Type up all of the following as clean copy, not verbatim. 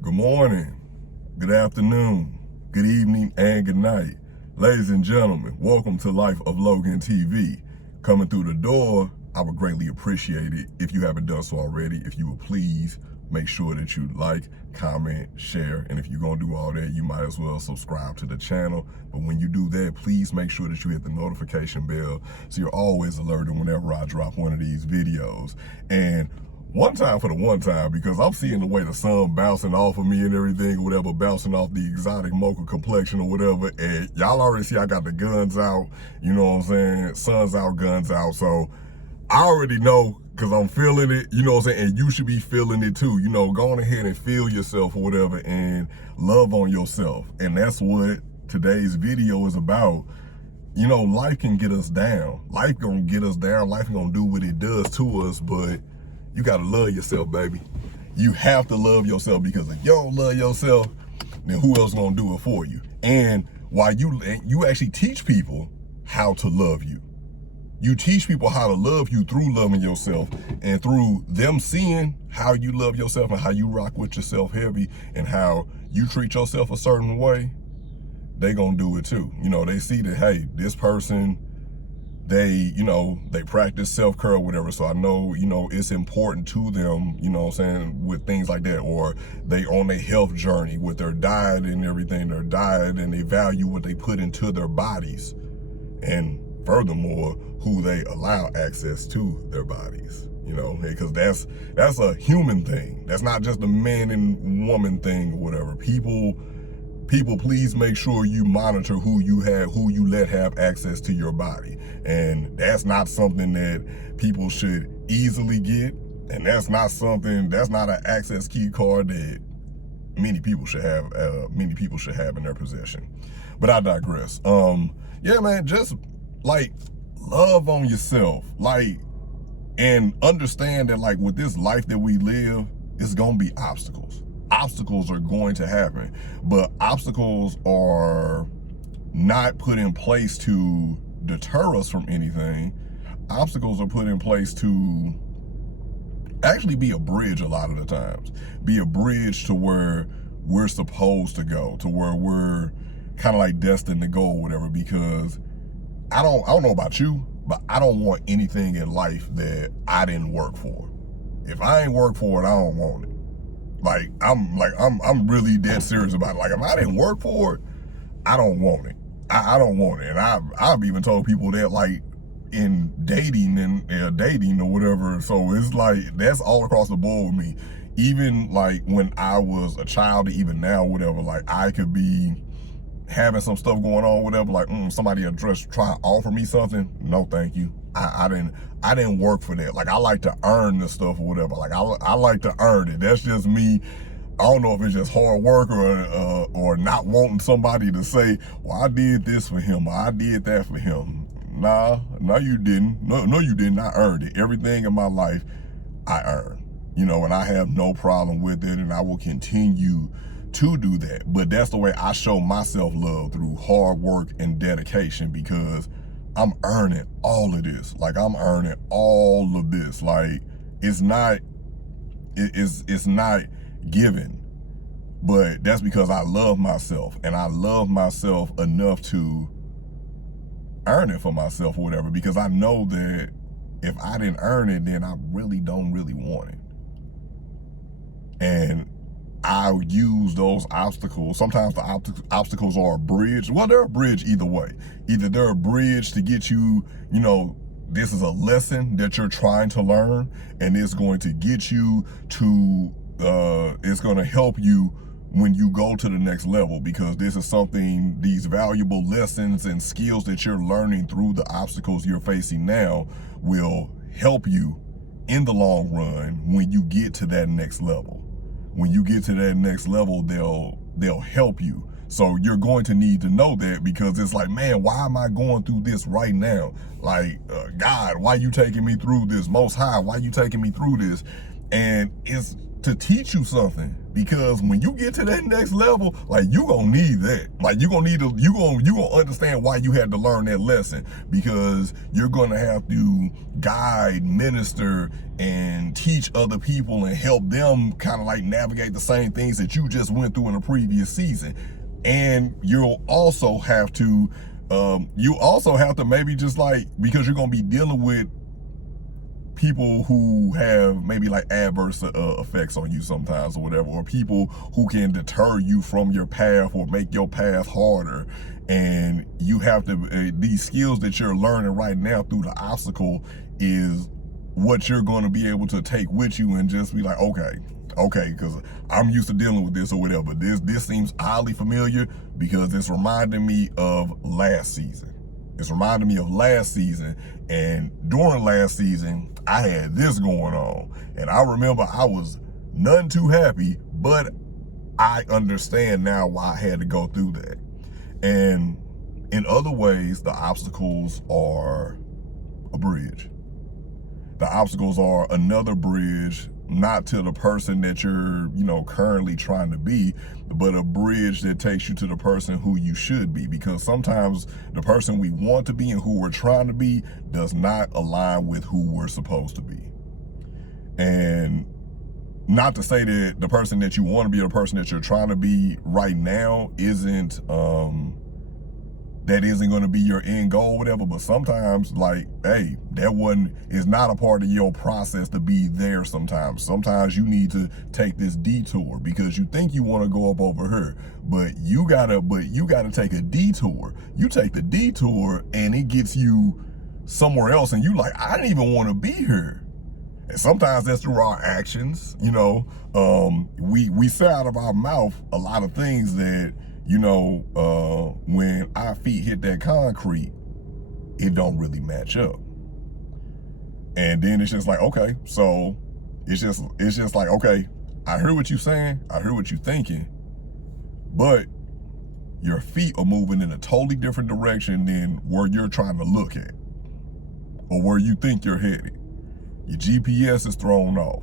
Good morning, good afternoon, good evening, and good night. Ladies and gentlemen, welcome to Life of Logan TV. Coming through the door, I would greatly appreciate it if you haven't done so already. If you would please make sure that you like, comment, share, and if you're gonna do all that, you might as well subscribe to the channel. But when you do that, please make sure that you hit the notification bell so you're always alerted whenever I drop one of these videos. And one time for the one time, because I'm seeing the way the sun bouncing off of me and everything, or whatever, bouncing off the exotic mocha complexion or whatever. And y'all already see I got the guns out, you know what I'm saying? Sun's out, guns out. So I already know, because I'm feeling it, you know what I'm saying? And you should be feeling it too. You know, go on ahead and feel yourself or whatever and love on yourself. And that's what today's video is about. You know, life can get us down. Life gonna get us down. Life gonna do what it does to us, but you gotta love yourself, baby. You have to love yourself, because if you don't love yourself, then who else gonna do it for you? And while you actually teach people how to love you. You teach people how to love you through loving yourself, and through them seeing how you love yourself and how you rock with yourself heavy and how you treat yourself a certain way, they gonna do it too. You know, they see that, hey, this person, they practice self-care or whatever, so I know, it's important to them, you know what I'm saying, with things like that. Or they on a health journey with their diet and everything, and they value what they put into their bodies, and furthermore, who they allow access to their bodies, because that's a human thing. That's not just a man and woman thing or whatever. People, please make sure you monitor who you let have access to your body. And that's not something that people should easily get. And that's not an access key card that many people should have in their possession. But I digress. Yeah, man, just like love on yourself, and understand that, with this life that we live, it's gonna be obstacles. Obstacles are going to happen, but obstacles are not put in place to deter us from anything. Obstacles are put in place to actually be a bridge a lot of the times. Be a bridge to where we're supposed to go, to where we're kind of like destined to go or whatever, because I don't know about you, but I don't want anything in life that I didn't work for. If I ain't work for it, I don't want it. I'm really dead serious about it. If I didn't work for it, I don't want it. I don't want it. And I've even told people that, in dating or whatever. So it's that's all across the board with me. Even when I was a child, even now, whatever, I could be having some stuff going on, whatever, somebody just try to offer me something. No, thank you. I didn't work for that. I like to earn this stuff or whatever. I like to earn it. That's just me. I don't know if it's just hard work or not wanting somebody to say, well, I did this for him, or I did that for him. Nah, no, you didn't. No, you didn't. I earned it. Everything in my life, I earned. And I have no problem with it, and I will continue to do that. But that's the way I show myself love, through hard work and dedication, because I'm earning all of this. I'm earning all of this. It's not given, but that's because I love myself, and I love myself enough to earn it for myself or whatever, because I know that if I didn't earn it, then I really don't want it. And I'll use those obstacles. Sometimes the obstacles are a bridge. Well, they're a bridge either way. Either they're a bridge to get you, this is a lesson that you're trying to learn, and it's going to get you to, it's going to help you when you go to the next level, because this is these valuable lessons and skills that you're learning through the obstacles you're facing now will help you in the long run when you get to that next level. When you get to that next level, they'll help you. So you're going to need to know that, because it's man, why am I going through this right now? God, why you taking me through this? Most High, why you taking me through this? And to teach you something, because when you get to that next level, like, you gonna need that. Like, you gonna understand why you had to learn that lesson, because you're gonna have to guide, minister, and teach other people and help them kind of like navigate the same things that you just went through in the previous season. And you'll also have to maybe just like, because you're gonna be dealing with people who have maybe like adverse effects on you sometimes or whatever, or people who can deter you from your path or make your path harder. And you have to, these skills that you're learning right now through the obstacle is what you're going to be able to take with you and just be like, okay, because I'm used to dealing with this or whatever. This seems oddly familiar because it's reminding me of last season. It's reminding me of last season, and during last season, I had this going on. And I remember I was none too happy, but I understand now why I had to go through that. And in other ways, the obstacles are a bridge. The obstacles are another bridge, not to the person that you're, currently trying to be, but a bridge that takes you to the person who you should be. Because sometimes the person we want to be and who we're trying to be does not align with who we're supposed to be. And not to say that the person that you want to be or the person that you're trying to be right now isn't going to be your end goal or whatever, but sometimes, like, hey, that one is not a part of your process to be there. Sometimes you need to take this detour because you think you want to go up over her, but you gotta take a detour. You take the detour and it gets you somewhere else, and you like, I didn't even want to be here. And sometimes that's through our actions. We say out of our mouth a lot of things that, when our feet hit that concrete, it don't really match up. And then it's just like, okay, so it's just like, okay, I hear what you're saying, I hear what you're thinking, but your feet are moving in a totally different direction than where you're trying to look at or where you think you're headed. Your GPS is thrown off.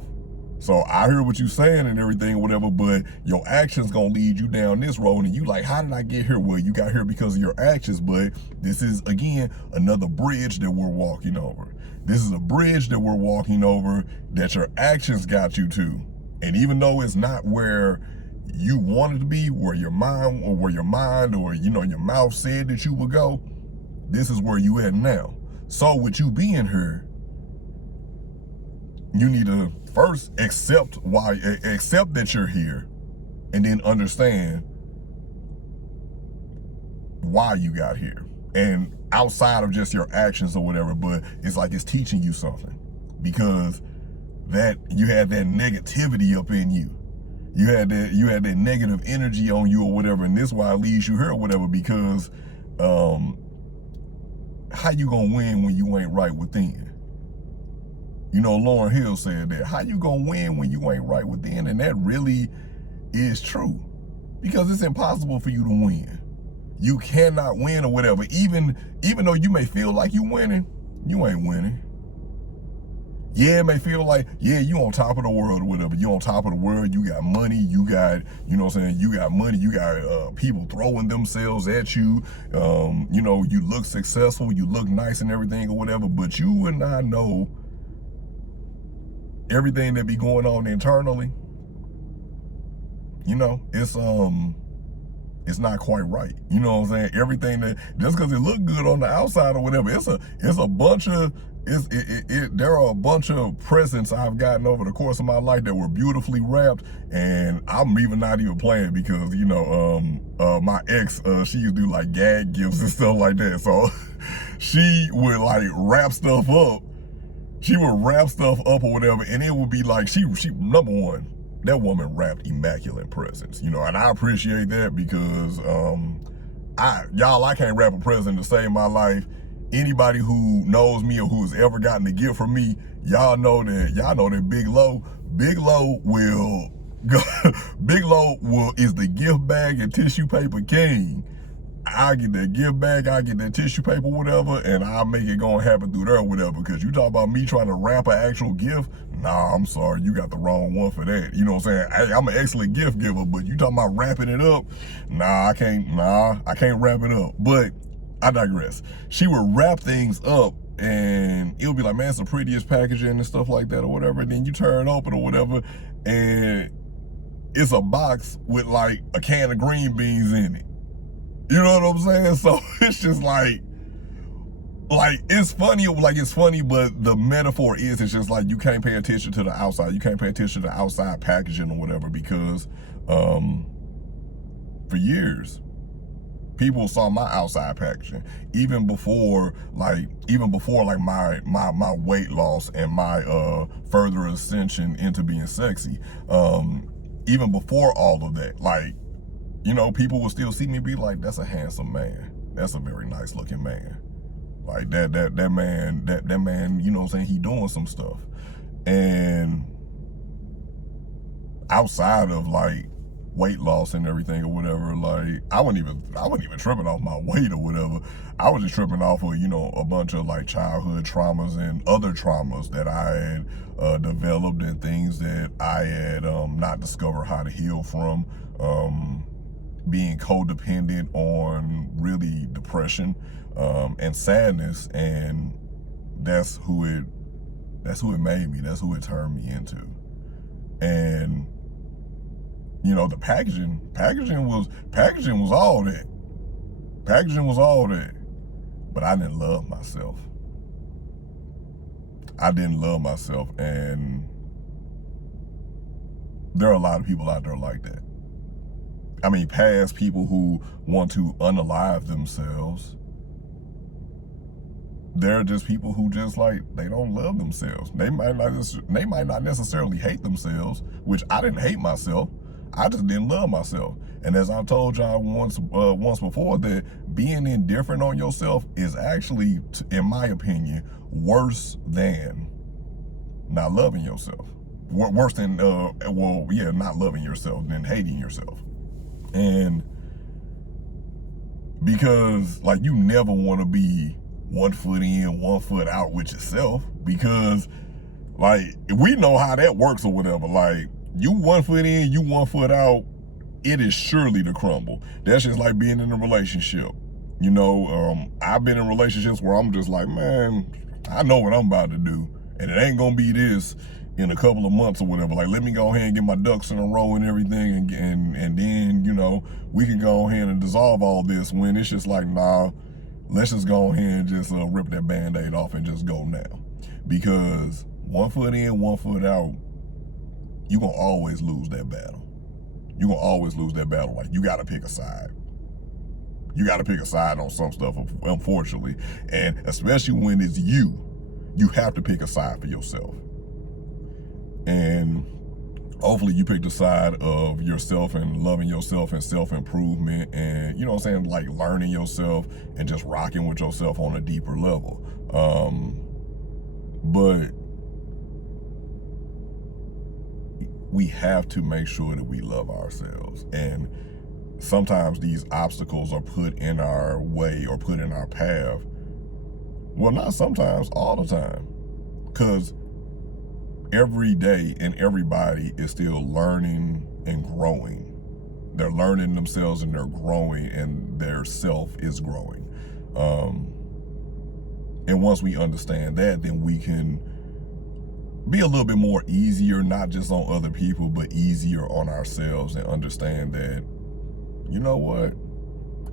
So I hear what you're saying and everything, whatever, but your actions gonna lead you down this road, and you like, how did I get here? Well, you got here because of your actions, but this is, again, another bridge that we're walking over. This is a bridge that we're walking over that your actions got you to. And even though it's not where you wanted to be, where your mind or your mouth said that you would go, this is where you at now. So with you being here, you need to first accept that you're here, and then understand why you got here. And outside of just your actions or whatever, but it's like it's teaching you something, because that you had that negativity up in you. You had that negative energy on you or whatever, and this is why it leads you here or whatever, because how you gonna win when you ain't right within? Lauryn Hill said that. How you gonna win when you ain't right within? And that really is true, because it's impossible for you to win. You cannot win or whatever. Even though you may feel like you winning, you ain't winning. Yeah, it may feel like, yeah, you on top of the world or whatever. You on top of the world, you got money, you got, you got money, you got people throwing themselves at you. You look successful, you look nice and everything or whatever, but you and I know everything that be going on internally, it's not quite right. You know what I'm saying? Everything that, just because it look good on the outside or whatever, there are a bunch of presents I've gotten over the course of my life that were beautifully wrapped, and I'm even not even playing, because my ex, she used to do like gag gifts and stuff like that. So she would like wrap stuff up. She would wrap stuff up or whatever, and it would be like, she number one, that woman wrapped immaculate presents, and I appreciate that, because I can't wrap a present to save my life. Anybody who knows me or who's ever gotten a gift from me, y'all know that Big Low will go, is the gift bag and tissue paper king. I get that gift bag, I get that tissue paper, whatever, and I'll make it go and happen through there, whatever. Because you talk about me trying to wrap an actual gift, nah, I'm sorry, you got the wrong one for that. You know what I'm saying? Hey, I'm an excellent gift giver, but you talking about wrapping it up, I can't wrap it up. But I digress. She would wrap things up, and it would be like, man, it's the prettiest packaging and stuff like that or whatever. And then you turn it open or whatever, and it's a box with like a can of green beans in it. You know what I'm saying? So it's just like it's funny, but the metaphor is, it's just like you can't pay attention to the outside. You can't pay attention to the outside packaging or whatever, because for years, people saw my outside packaging, even before my weight loss and my further ascension into being sexy. Even before all of that, like, you know, people will still see me be like, that's a handsome man. That's a very nice looking man. Like that man, you know what I'm saying, he doing some stuff. And outside of like weight loss and everything or whatever, like I wasn't even tripping off my weight or whatever. I was just tripping off of, you know, a bunch of like childhood traumas and other traumas that I had developed, and things that I had not discovered how to heal from. Being codependent on really depression and sadness, and that's who it made me. That's who it turned me into. And you know, the packaging was all that. Packaging was all that. But I didn't love myself. And there are a lot of people out there like that. I mean, past people who want to unalive themselves, they're just people who just like, they don't love themselves. They might not necessarily hate themselves, which I didn't hate myself. I just didn't love myself. And as I've told y'all once before, that being indifferent on yourself is actually, in my opinion, worse than not loving yourself. Worse than, not loving yourself than hating yourself. And because like, you never want to be 1 foot in, 1 foot out with yourself, because like, we know how that works or whatever. Like, you 1 foot in, you 1 foot out, it is surely to crumble. That's just like being in a relationship. You know, I've been in relationships where I'm just like, man, I know what I'm about to do, and it ain't gonna be this in a couple of months or whatever. Like, let me go ahead and get my ducks in a row and everything, and then, you know, we can go ahead and dissolve all this, when it's just like, nah, let's just go ahead and just rip that Band-Aid off and just go now. Because 1 foot in, 1 foot out, you're gonna always lose that battle. You're gonna always lose that battle. Like, you gotta pick a side. You gotta pick a side on some stuff, unfortunately. And especially when it's you have to pick a side for yourself. And hopefully you pick the side of yourself and loving yourself and self-improvement, and, you know what I'm saying, like learning yourself and just rocking with yourself on a deeper level. But we have to make sure that we love ourselves. And sometimes these obstacles are put in our way or put in our path. Well, not sometimes, all the time. Because every day and everybody is still learning and growing. They're learning themselves and they're growing, and their self is growing. And once we understand that, then we can be a little bit more easier, not just on other people, but easier on ourselves, and understand that, you know what,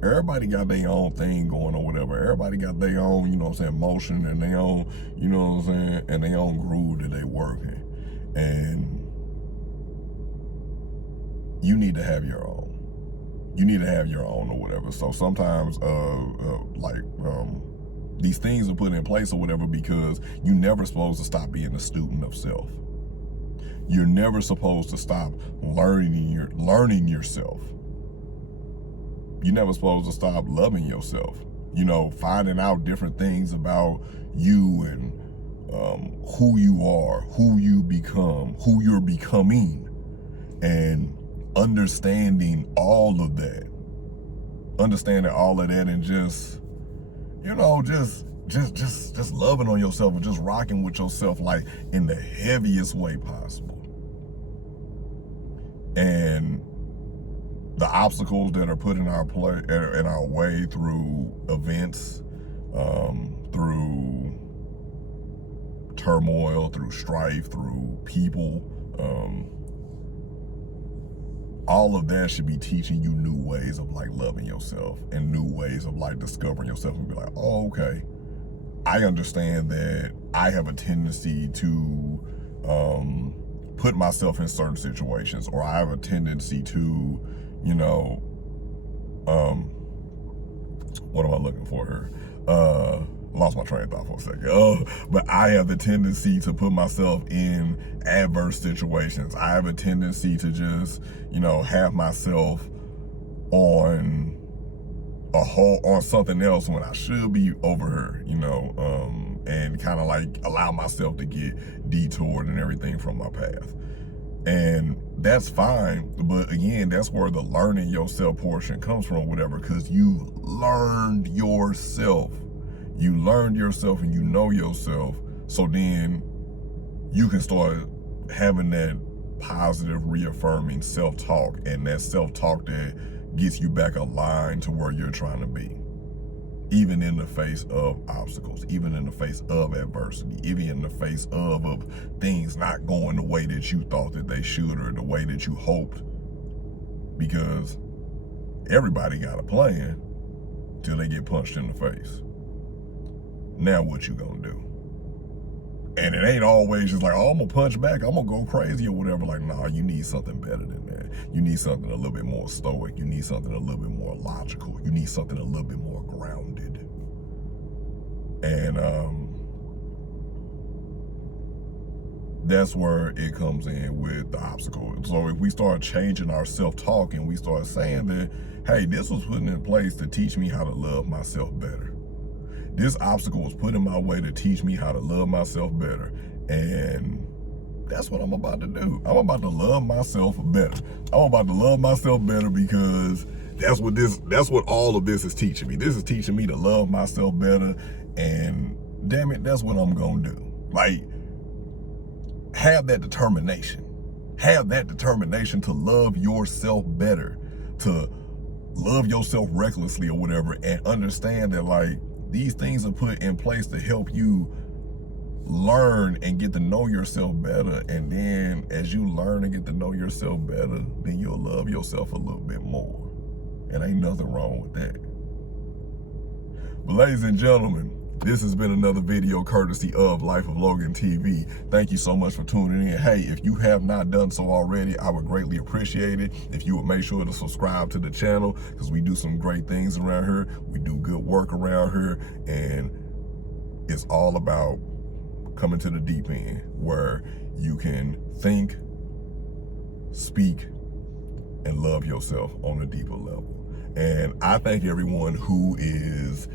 everybody got their own thing going or whatever. Everybody got their own, you know what I'm saying, motion, and their own, you know what I'm saying, and their own groove that they working. And you need to have your own. You need to have your own or whatever. So sometimes, these things are put in place or whatever, because you're never supposed to stop being a student of self. You're never supposed to stop learning yourself. You're never supposed to stop loving yourself. You know, finding out different things about you, and who you are, who you become, who you're becoming, and understanding all of that understanding all of that and just, you know, just loving on yourself and just rocking with yourself like in the heaviest way possible. And the obstacles that are put in our way through events, through turmoil, through strife, through people, all of that should be teaching you new ways of like loving yourself and new ways of like discovering yourself and be like, oh, okay, I understand that I have a tendency to put myself in certain situations, or I have a tendency to, you know, what am I looking for here? Lost my train of thought for a second. But I have the tendency to put myself in adverse situations. I have a tendency to just, you know, have myself on something else when I should be over here, you know, and kind of like allow myself to get detoured and everything from my path. And that's fine, but again, that's where the learning yourself portion comes from, whatever, because you learned yourself. You learned yourself and you know yourself, so then you can start having that positive, reaffirming self-talk, and that self-talk that gets you back aligned to where you're trying to be, even in the face of obstacles, even in the face of adversity, even in the face of things not going the way that you thought that they should or the way that you hoped, because everybody got a plan till they get punched in the face. Now what you gonna do? And it ain't always just like, oh, I'm gonna punch back, I'm gonna go crazy or whatever. Like, nah, you need something better than that. You need something a little bit more stoic. You need something a little bit more logical. You need something a little bit more grounded. And that's where it comes in with the obstacle. So if we start changing our self-talk and we start saying that, hey, this was put in place to teach me how to love myself better. This obstacle was put in my way to teach me how to love myself better. And that's what I'm about to do. I'm about to love myself better. I'm about to love myself better because that's what all of this is teaching me. This is teaching me to love myself better. And damn it, that's what I'm gonna do. Like, have that determination. Have that determination to love yourself better, to love yourself recklessly or whatever, and understand that like these things are put in place to help you learn and get to know yourself better. And then as you learn and get to know yourself better, then you'll love yourself a little bit more. And ain't nothing wrong with that. But ladies and gentlemen, this has been another video courtesy of Life of Logan TV. Thank you so much for tuning in. Hey, if you have not done so already, I would greatly appreciate it if you would make sure to subscribe to the channel, because we do some great things around here. We do good work around here, and it's all about coming to the deep end where you can think, speak, and love yourself on a deeper level. And I thank everyone who is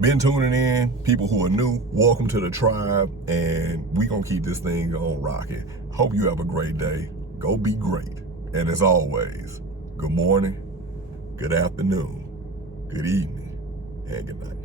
been tuning in. People who are new, welcome to the tribe, and we gonna keep this thing on rocking. Hope you have a great day. Go be great. And as always, good morning, good afternoon, good evening, and good night.